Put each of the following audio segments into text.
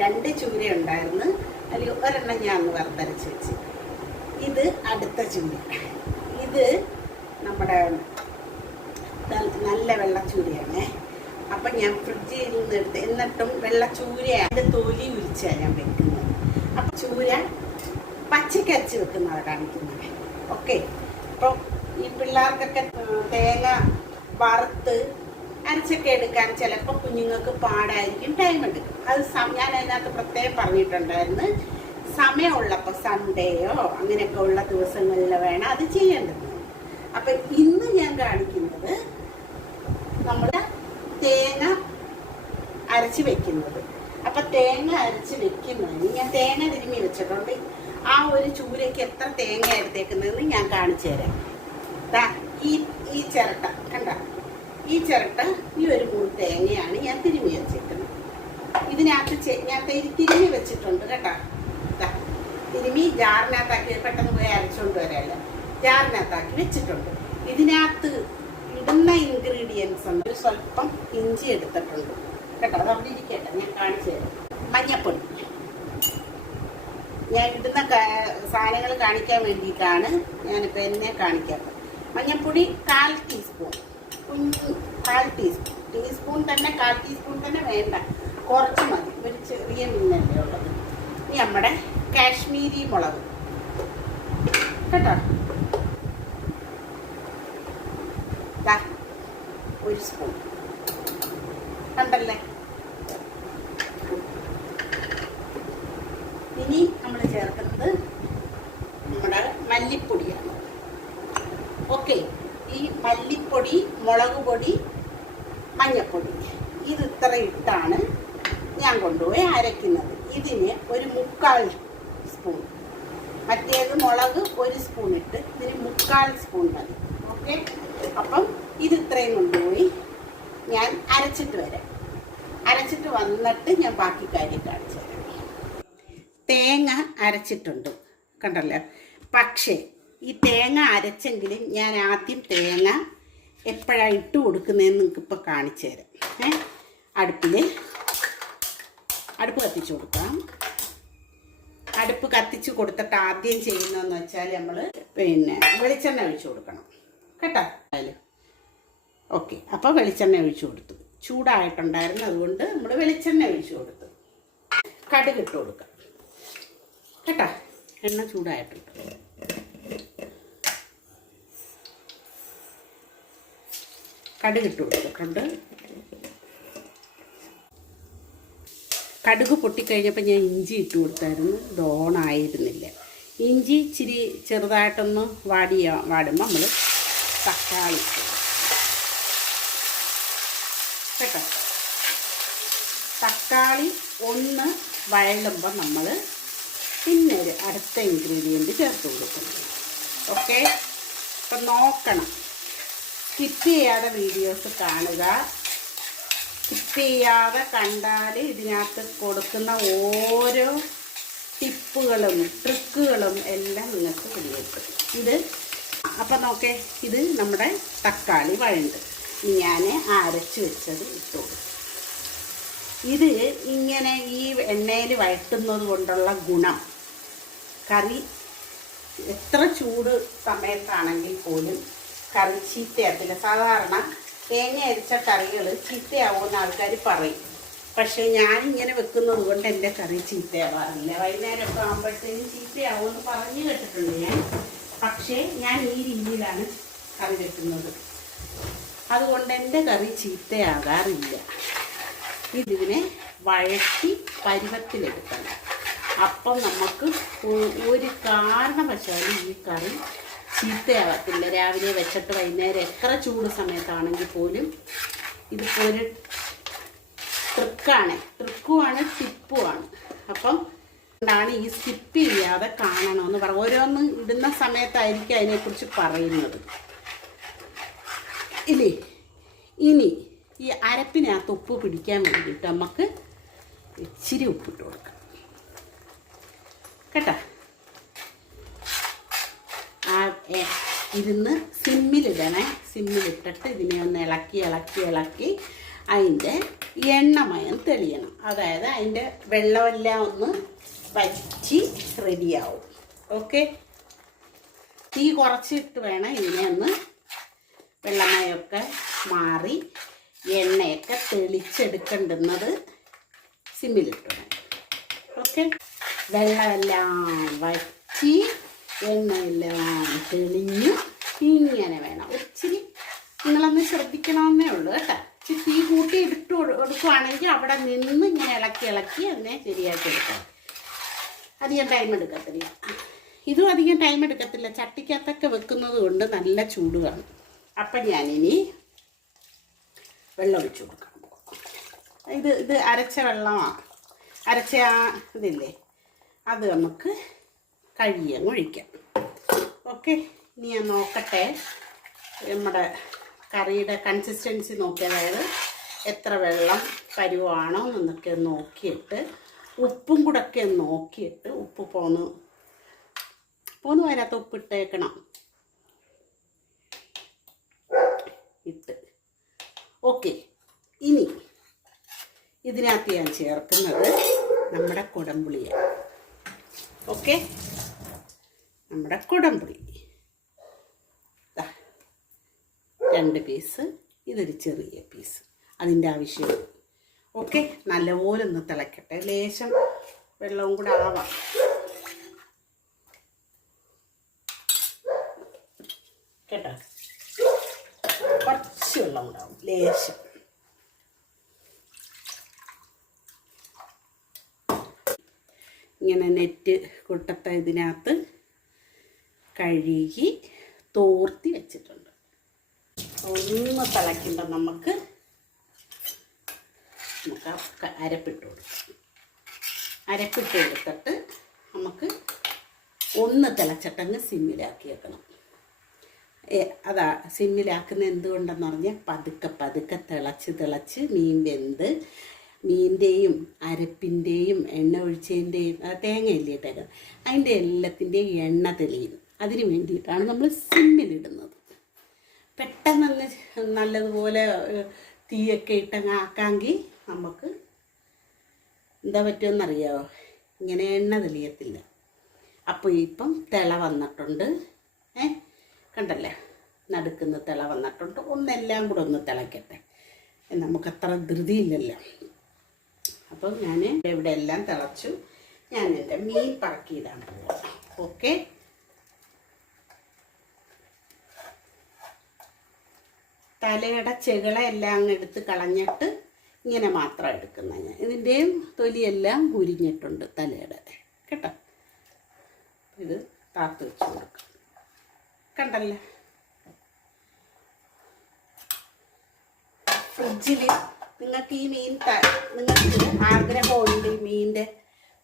രണ്ട് ചൂര ഉണ്ടായിരുന്നു. അതിൽ ഒരെണ്ണം ഞാൻ അന്ന് വറുത്തരച്ച് വെച്ച്. ഇത് അടുത്ത ചൂര. ഇത് നമ്മുടെ നല്ല വെള്ളച്ചൂരയാണ്. അപ്പം ഞാൻ ഫ്രിഡ്ജിൽ നിന്ന് എടുത്ത് എന്നിട്ടും വെള്ളച്ചൂര അതിന്റെ തൊലി ഉരിച്ചാണ് ഞാൻ വെക്കുന്നത്. അപ്പം ചൂര പച്ചക്കരച്ച് വെക്കുന്നതാണ് കാണിക്കുന്നത്. ഓക്കെ അപ്പം ഈ പിള്ളേർക്കൊക്കെ തേങ്ങ വറുത്ത് അരച്ചൊക്കെ എടുക്കാൻ ചിലപ്പോൾ കുഞ്ഞുങ്ങൾക്ക് പാടായിരിക്കും ടൈം എടുക്കും. അത് ഞാൻ അതിനകത്ത് പ്രത്യേകം പറഞ്ഞിട്ടുണ്ടായിരുന്നു. സമയമുള്ളപ്പോൾ സൺഡേയോ അങ്ങനെയൊക്കെ ഉള്ള ദിവസങ്ങളിൽ വേണം അത് ചെയ്യേണ്ടത്. അപ്പം ഇന്ന് ഞാൻ കാണിക്കുന്നത് നമ്മൾ തേങ്ങ അരച്ച് വെക്കുന്നത്. അപ്പൊ തേങ്ങ അരച്ച് വെക്കുന്നതിന് ഞാൻ തേങ്ങ തിരുമ്മി വെച്ചിട്ടുണ്ട്. ആ ഒരു ചൂരയ്ക്ക് എത്ര തേങ്ങ എടുത്തേക്കുന്നതെന്ന് ഞാൻ കാണിച്ചു തരാം. ഈ ഈ ചിരട്ട കണ്ട? ഈ ചിരട്ട ഈ ഒരു കൂൾ തേങ്ങയാണ് ഞാൻ തിരുമി വെച്ചേക്കുന്നത്. ഇതിനകത്ത് ഞാൻ തിരുമി വെച്ചിട്ടുണ്ട് കേട്ടോ. തിരുമി ജാറിനകത്താക്കി പെട്ടെന്ന് പോയി അരച്ചുകൊണ്ട് വരാമല്ലോ ജാറിനകത്താക്കി വെച്ചിട്ടുണ്ട്. ഇതിനകത്ത് ഇടുന്ന ഇൻഗ്രീഡിയൻസ് ഉണ്ട്. സ്വല്പം ഇഞ്ചി എടുത്തിട്ടുണ്ട്. കേട്ടോ അവിടെ ഞാൻ കാണിച്ചു തരാം. മഞ്ഞപ്പൊടി. ഞാൻ ഇടുന്ന സാധനങ്ങൾ കാണിക്കാൻ വേണ്ടിയിട്ടാണ് ഞാനിപ്പോൾ എന്നെ കാണിക്കാത്തത്. മഞ്ഞപ്പൊടി കാൽ ടീസ്പൂൺ. കുഞ്ഞു കാൽ ടീസ്പൂൺ ടീസ്പൂൺ തന്നെ കാൽ ടീസ്പൂൺ തന്നെ വേണ്ട. കുറച്ച് മതി. ഒരു ചെറിയ മീനല്ലേ ഉള്ളത് ഇനി നമ്മുടെ കാശ്മീരി മുളക്. കേട്ടോ? ഒരു സ്പൂൺ. കണ്ടല്ലേ ഇനി നമ്മൾ ചേർക്കുന്നത് നമ്മുടെ മല്ലിപ്പൊടിയാണ് ഓക്കെ ഈ മല്ലിപ്പൊടി മുളക് പൊടി മഞ്ഞപ്പൊടി ഇത് ഇത്ര ഇട്ടാണ് ഞാൻ കൊണ്ടുപോയി അരയ്ക്കുന്നത്. ഇതിന് ഒരു മുക്കാൽ സ്പൂൺ. മറ്റേത് മുളക് ഒരു സ്പൂൺ ഇട്ട് ഇതിന് മുക്കാൽ സ്പൂൺ മതി. ഓക്കെ? അപ്പം ഇത് ഇത്രയും കൊണ്ടുപോയി ഞാൻ അരച്ചിട്ട് വരാം. അരച്ചിട്ട് വന്നിട്ട് ഞാൻ ബാക്കി കാര്യം കാണിച്ചു തരാം. തേങ്ങ അരച്ചിട്ടുണ്ട്. കണ്ടല്ലോ? പക്ഷേ ഈ തേങ്ങ അരച്ചെങ്കിലും ഞാൻ ആദ്യം തേങ്ങ എപ്പോഴാണ് ഇട്ട് കൊടുക്കുന്നതെന്ന് നിങ്ങൾക്ക് ഇപ്പോൾ കാണിച്ചു തരാം. അടുപ്പിൽ അടുപ്പ് കത്തിച്ചു കൊടുക്കാം. അടുപ്പ് കത്തിച്ച് കൊടുത്തിട്ട് ആദ്യം ചെയ്യുന്നതെന്ന് വെച്ചാൽ നമ്മൾ പിന്നെ വെളിച്ചെണ്ണ ഒഴിച്ചു കൊടുക്കണം. കേട്ടോ? ഓക്കെ. അപ്പോൾ വെളിച്ചെണ്ണ ഒഴിച്ചു കൊടുത്തു. ചൂടായിട്ടുണ്ടായിരുന്നു അതുകൊണ്ട് നമ്മൾ വെളിച്ചെണ്ണ ഒഴിച്ചു കൊടുത്തു. കടുക് ഇട്ട് കൊടുക്കാം. കേട്ടോ? എണ്ണ ചൂടായിട്ടുണ്ട്. കടുക് ഇട്ട് കൊടുത്തിട്ടുണ്ട്. കടുക് പൊട്ടിക്കഴിഞ്ഞപ്പോൾ ഞാൻ ഇഞ്ചി ഇട്ട് കൊടുത്തായിരുന്നു. ഇത് ഓണായിരുന്നില്ല ഇഞ്ചി ഇച്ചിരി ചെറുതായിട്ടൊന്ന് വാടിയ വാടുമ്പോൾ നമ്മൾ തക്കാളി കേട്ടോ? തക്കാളി ഒന്ന് വഴലുമ്പോൾ നമ്മൾ പിന്നെ ഒരു അടുത്ത ഇൻഗ്രീഡിയന്റ് ചേർത്ത് കൊടുക്കുന്നു ഓക്കെ അപ്പം നോക്കണം. സ്കിപ്പ് ചെയ്യാതെ വീഡിയോസ് കാണുക. സ്കിപ്പ് ചെയ്യാതെ കണ്ടാൽ ഇതിനകത്ത് കൊടുക്കുന്ന ഓരോ ടിപ്പുകളും ട്രിക്കുകളും എല്ലാം നിങ്ങൾക്ക് പിടികിട്ടും ഇത് അപ്പം നോക്കേ ഇത് നമ്മുടെ തക്കാളി വഴണ്ട്. ഞാൻ അരച്ച് വെച്ചത് ഇട്ടു ഇത് ഇങ്ങനെ ഈ എണ്ണയിൽ വഴറ്റുന്നത് കൊണ്ടുള്ള ഗുണം. കറി എത്ര ചൂട് സമയത്താണെങ്കിൽ പോലും കറി ചീത്തയാത്തില്ല സാധാരണ തേങ്ങ അരിച്ച കറികൾ ചീത്തയാവുമെന്ന് ആൾക്കാർ പറയും. പക്ഷേ ഞാനിങ്ങനെ വെക്കുന്നത് കൊണ്ട് എന്റെ കറി ചീത്തയാവാറില്ല. വൈകുന്നേരമൊക്കെ ആകുമ്പോഴത്തേനും ചീത്തയാവുമെന്ന് പറഞ്ഞു കേട്ടിട്ടുണ്ട് ഞാൻ. പക്ഷേ ഞാൻ ഈ രീതിയിലാണ് കറി വെക്കുന്നത്. അതുകൊണ്ട് എന്റെ കറി ചീത്തയാകാറില്ല. ഇതിനെ വഴറ്റി പരുവത്തിലെടുക്കണം. അപ്പം നമുക്ക് ഒരു കാരണവശാലും ഈ കറി ചീത്തയാകത്തില്ല രാവിലെ വെച്ചിട്ട് വൈകുന്നേരം എത്ര ചൂട് സമയത്താണെങ്കിൽ പോലും ഇത് ഒരു ട്രിക്കാണ്. ട്രിക്കുമാണ് ടിപ്പുമാണ് അപ്പം ാണ് ഈ സ്കിപ്പ് ചെയ്യാതെ കാണണമെന്ന് പറ ഓരോന്ന് ഇടുന്ന സമയത്തായിരിക്കും അതിനെക്കുറിച്ച് പറയുന്നത്. ഇല്ലേ? ഇനി ഈ അരപ്പിനകത്ത് ഉപ്പ് പിടിക്കാൻ വേണ്ടിയിട്ട് നമുക്ക് ഇച്ചിരി ഉപ്പിട്ട് കൊടുക്കാം. കേട്ടോ ആ ഏ, ഇരുന്ന് സിമ്മിലിടണേ. സിമ്മിലിട്ടിട്ട് ഇതിനെ ഒന്ന് ഇളക്കി ഇളക്കി ഇളക്കി അതിന്റെ എണ്ണമയം തെളിയണം. അതായത് അതിന്റെ വെള്ളമെല്ലാം ഒന്ന് വറ്റി റെഡിയാവും. ഓക്കെ? തീ കുറച്ചിട്ട് വേണം ഇതിനെ ഒന്ന് വെള്ളമയമൊക്കെ മാറി എണ്ണയൊക്കെ തെളിച്ചെടുക്കേണ്ടുന്നത് സിമ്മിലിട്ടണം ഓക്കെ? വെള്ളമെല്ലാം വറ്റി എണ്ണയെല്ലാം തെളിഞ്ഞ് ഇങ്ങനെ വേണം. ഒത്തിരി നിങ്ങളൊന്ന് ശ്രദ്ധിക്കണമെന്നേ ഉള്ളൂ കേട്ടോ. ഇച്ചിരി തീ കൂട്ടി ഇട്ട് കൊടു- കൊടുക്കുവാണെങ്കിൽ അവിടെ നിന്ന് ഇങ്ങനെ ഇളക്കി ഇളക്കി അതിനെ ശരിയാക്കി എടുക്കാം. അധികം ടൈം എടുക്കത്തില്ല. ഇതും അധികം ടൈം എടുക്കത്തില്ല. ചട്ടിക്കകത്തൊക്കെ വെക്കുന്നത് കൊണ്ട് നല്ല ചൂട് കാണും അപ്പം ഞാനിനി വെള്ളം ഒഴിച്ചു കൊടുക്കാം. ഇത് ഇത് അരച്ച വെള്ളമാണ് അരച്ച ആ ഇതില്ലേ? അത് നമുക്ക് കഴുകിയങ്ങ് ഒഴിക്കാം ഓക്കെ ഇനി ഞാൻ നോക്കട്ടെ. നമ്മുടെ കറിയുടെ കൺസിസ്റ്റൻസി നോക്കി അതായത് എത്ര വെള്ളം പരുവാണോ എന്നൊക്കെ നോക്കിയിട്ട് ഉപ്പും കൂടെ ഒക്കെ നോക്കിയിട്ട് ഉപ്പ് പോന്ന് പോന്ന് അതിനകത്ത് ഉപ്പ് ഇട്ടേക്കണം. ഇട്ട്. ഓക്കെ ഇനി ഇതിനകത്ത് ഞാൻ ചേർക്കുന്നത് നമ്മുടെ കുടംപുളിയാണ്. ഓക്കെ നമ്മുടെ കുടംപുളി. രണ്ട് പീസ് ഇതൊരു ചെറിയ പീസ്. അതിന്റെ ആവശ്യം ഓക്കെ നല്ലപോലെ ഒന്ന് തിളക്കട്ടെ. ലേശം വെള്ളവും കൂടെ ആവാം. കേട്ടോ? കുറച്ച് വെള്ളം ലേശം. ഇങ്ങനെ നെറ്റ് കൊട്ടത്ത ഇതിനകത്ത് കഴുകി തോർത്തി വെച്ചിട്ടുണ്ട്. ഒന്ന് തിളയ്ക്കുമ്പോൾ നമുക്ക് നമുക്ക് അരപ്പിട്ട് കൊടുക്കാം. അരപ്പിട്ട് എടുത്തിട്ട് നമുക്ക് ഒന്ന് തിളച്ചിട്ടങ്ങ് സിമ്മിലാക്കി വെക്കണം. അതാ സിമ്മിലാക്കുന്ന എന്തുകൊണ്ടെന്ന് പറഞ്ഞാൽ പതുക്കെ പതുക്കെ തിളച്ച് തിളച്ച് മീൻ വെന്ത് മീന്റെയും അരപ്പിന്റെയും എണ്ണ ഒഴിച്ചതിന്റെയും തേങ്ങ ഇല്ലേ ഇട്ടേക്കുന്നത് അതിന്റെ എല്ലാത്തിന്റെയും എണ്ണ തെളിയും അതിന് വേണ്ടിയിട്ടാണ് നമ്മൾ സിമ്മിലിടുന്നത് പെട്ടെന്നങ്ങ് നല്ലതുപോലെ തീയൊക്കെ ഇട്ടങ്ങ് ആക്കാമെങ്കിൽ നമുക്ക് എന്താ പറ്റുമെന്നറിയാമോ ഇങ്ങനെ എണ്ണ തെളിയത്തില്ല. അപ്പോൾ ഇപ്പം തിള വന്നിട്ടുണ്ട്. ഏ കണ്ടല്ലേ? നടുക്കുന്ന തിള വന്നിട്ടുണ്ട്. ഒന്നെല്ലാം കൂടെ ഒന്ന് തിളയ്ക്കട്ടെ. നമുക്കത്ര ധൃതിയില്ലല്ലോ. അപ്പം ഞാൻ ഇവിടെ എല്ലാം തിളച്ചു. ഞാൻ എന്റെ മീൻ പറക്കിയിടാൻ പോവാം ഓക്കെ? തലയുടെ ചെകള എല്ലാം അങ്ങ് എടുത്ത് കളഞ്ഞിട്ട് ഇങ്ങനെ മാത്രം എടുക്കുന്ന ഞാൻ. ഇതിന്റെയും തൊലിയെല്ലാം ഉരിഞ്ഞിട്ടുണ്ട് തലയുടെ. കേട്ടോ? ഇത് താത്ത് വെച്ച് കൊടുക്കാം. കണ്ടല്ലേ? ഫ്രിഡ്ജിൽ നിങ്ങൾക്ക് ഈ മീൻ നിങ്ങൾക്ക് ആഗ്രഹമുണ്ട് ഈ മീനിന്റെ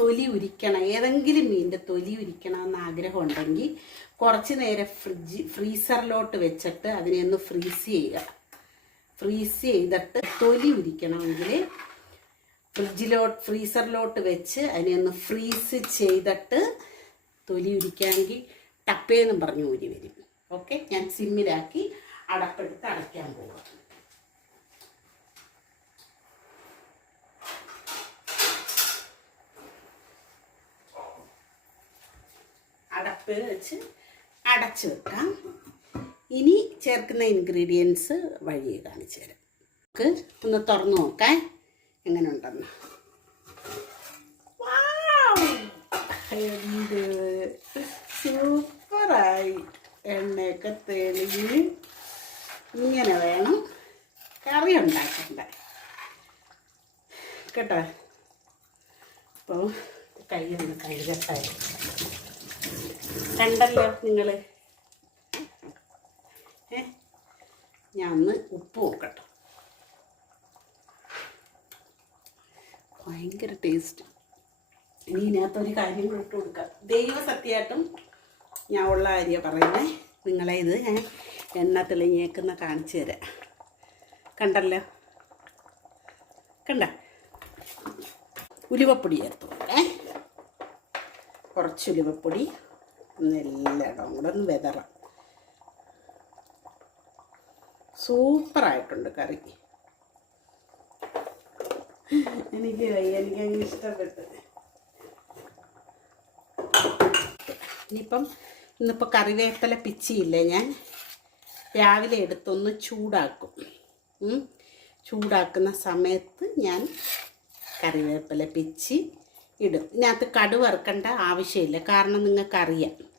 തൊലി ഉരിക്കണം. ഏതെങ്കിലും മീനിന്റെ തൊലി ഉരിക്കണം എന്ന് ആഗ്രഹം ഉണ്ടെങ്കിൽ കുറച്ച് നേരം ഫ്രിഡ്ജ് ഫ്രീസറിലോട്ട് വെച്ചിട്ട് അതിനെ ഒന്ന് ഫ്രീസ് ചെയ്യുക. ഫ്രീസ് ചെയ്തിട്ട് തൊലി ഉരിക്കണമെങ്കിൽ ഫ്രിഡ്ജിലോട്ട് ഫ്രീസറിലോട്ട് വെച്ച് അതിനെ ഒന്ന് ഫ്രീസ് ചെയ്തിട്ട് തൊലി ഉരിക്കാമെങ്കിൽ ടപ്പേന്നും പറഞ്ഞ് ഊരി വരും. ഓക്കെ? ഞാൻ സിമ്മിലാക്കി അടപ്പെടുത്ത് അടയ്ക്കാൻ പോവാം. അടപ്പ് വെച്ച് അടച്ചു വെക്കാം. ഇനി ചേർക്കുന്ന ഇൻഗ്രീഡിയൻസ് വഴി കാണിച്ചു തരാം. നമുക്ക് ഒന്ന് തുറന്നു നോക്കാൻ എങ്ങനെ ഉണ്ടെന്ന്! എന്ത് സൂപ്പറായി. എണ്ണയൊക്കെ തെളിഞ്ഞ് ഇങ്ങനെ വേണം കറി ഉണ്ടാക്കണ്ട. കേട്ടോ? അപ്പോൾ കൈ ഒന്ന് കഴുകട്ടെ. കണ്ടല്ലോ നിങ്ങൾ ഏ? ഞാൻ ഒന്ന് ഉപ്പ് നോക്കട്ടെ ഭയങ്കര ടേസ്റ്റ് ഇനി ഇതിനകത്തൊരു കാര്യം കൂടെ ഇട്ട് കൊടുക്കാം. ദൈവസത്യമായിട്ടും ഞാൻ ഉള്ള കാര്യം പറയുന്നേ. നിങ്ങളെ ഇത് ഞാൻ എണ്ണ തെളിഞ്ഞേക്കുന്ന കാണിച്ചു തരാം. കണ്ടല്ലോ? കണ്ട? ഉലുവപ്പൊടി ചേർത്ത് കൊടുക്കേ. കുറച്ച് ഉലുവപ്പൊടി ഒന്ന് കൂടെ ഒന്ന് വെതറാം സൂപ്പറായിട്ടുണ്ട് കറി. എനിക്ക് വയ്യ എനിക്ക് അങ്ങനെ ഇഷ്ടപ്പെട്ടു. ഇനിയിപ്പം ഇന്നിപ്പോൾ കറിവേപ്പില പിച്ചിയില്ലേ ഞാൻ? രാവിലെ എടുത്തൊന്ന് ചൂടാക്കും. ചൂടാക്കുന്ന സമയത്ത് ഞാൻ കറിവേപ്പില പിച്ചി ഇടും. ഇതിനകത്ത് കടുവറക്കേണ്ട ആവശ്യമില്ല. കാരണം നിങ്ങൾക്കറിയാം.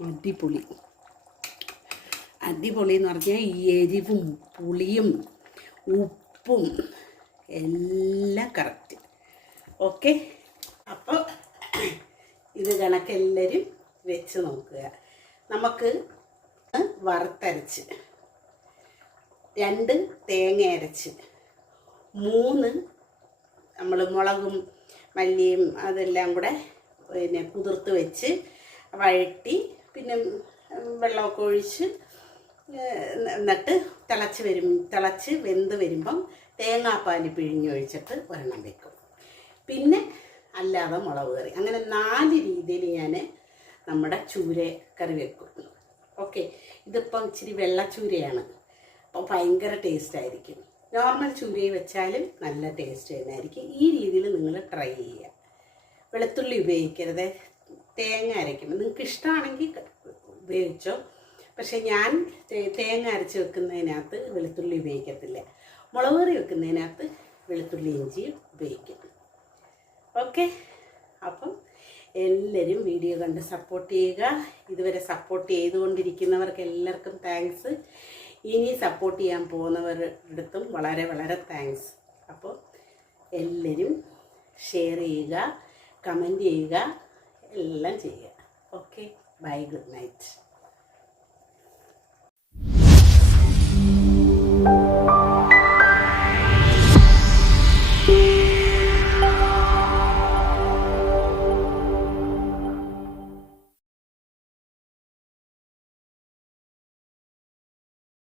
അടിപൊളി. അടിപൊളി എന്ന് പറഞ്ഞാൽ ഈ എരിവും പുളിയും ഉപ്പും എല്ലാം കറക്റ്റ് ഓക്കെ അപ്പോൾ ഇത് കണക്കെല്ലാവരും വെച്ച് നോക്കുക. നമുക്ക് വറുത്തരച്ച് രണ്ട് തേങ്ങ അരച്ച് മൂന്ന് നമ്മൾ മുളകും മല്ലിയും അതെല്ലാം കൂടെ പിന്നെ കുതിർത്ത് വെച്ച് വഴറ്റി പിന്നെ വെള്ളമൊക്കെ ഒഴിച്ച് എന്നിട്ട് തിളച്ച് വരും തിളച്ച് വെന്ത് വരുമ്പം തേങ്ങാപ്പാൽ പിഴിഞ്ഞൊഴിച്ചിട്ട് ഒരെണ്ണം വെക്കും. പിന്നെ അല്ലാതെ മുളക് കറി. അങ്ങനെ നാല് രീതിയിൽ ഞാൻ നമ്മുടെ ചൂര കറി വെക്കും. ഓക്കെ. ഇതിപ്പം ഇച്ചിരി വെള്ളച്ചൂരയാണ്. അപ്പോൾ ഭയങ്കര ടേസ്റ്റ് ആയിരിക്കും. നോർമൽ ചൂരയിൽ വെച്ചാലും നല്ല ടേസ്റ്റ് തന്നെയായിരിക്കും. ഈ രീതിയിൽ നിങ്ങൾ ട്രൈ ചെയ്യുക വെളുത്തുള്ളി ഉപയോഗിക്കരുത്. തേങ്ങ അരയ്ക്കുമ്പോൾ നിങ്ങൾക്ക് ഇഷ്ടമാണെങ്കിൽ ഉപയോഗിച്ചോ. പക്ഷേ ഞാൻ തേങ്ങ അരച്ച് വെക്കുന്നതിനകത്ത് വെളുത്തുള്ളി ഉപയോഗിക്കത്തില്ല. മുളക് കറി വെക്കുന്നതിനകത്ത് വെളുത്തുള്ളി ഇഞ്ചി ഉപയോഗിക്കും. ഓക്കെ? അപ്പം എല്ലാവരും വീഡിയോ കണ്ട് സപ്പോർട്ട് ചെയ്യുക. ഇതുവരെ സപ്പോർട്ട് ചെയ്തുകൊണ്ടിരിക്കുന്നവർക്ക് എല്ലാവർക്കും താങ്ക്സ്. ഇനി സപ്പോർട്ട് ചെയ്യാൻ പോകുന്നവരുടെ അടുത്തും വളരെ വളരെ താങ്ക്സ്. അപ്പോൾ എല്ലാവരും ഷെയർ ചെയ്യുക കമന്റ് ചെയ്യുക. Okay, bye, good night.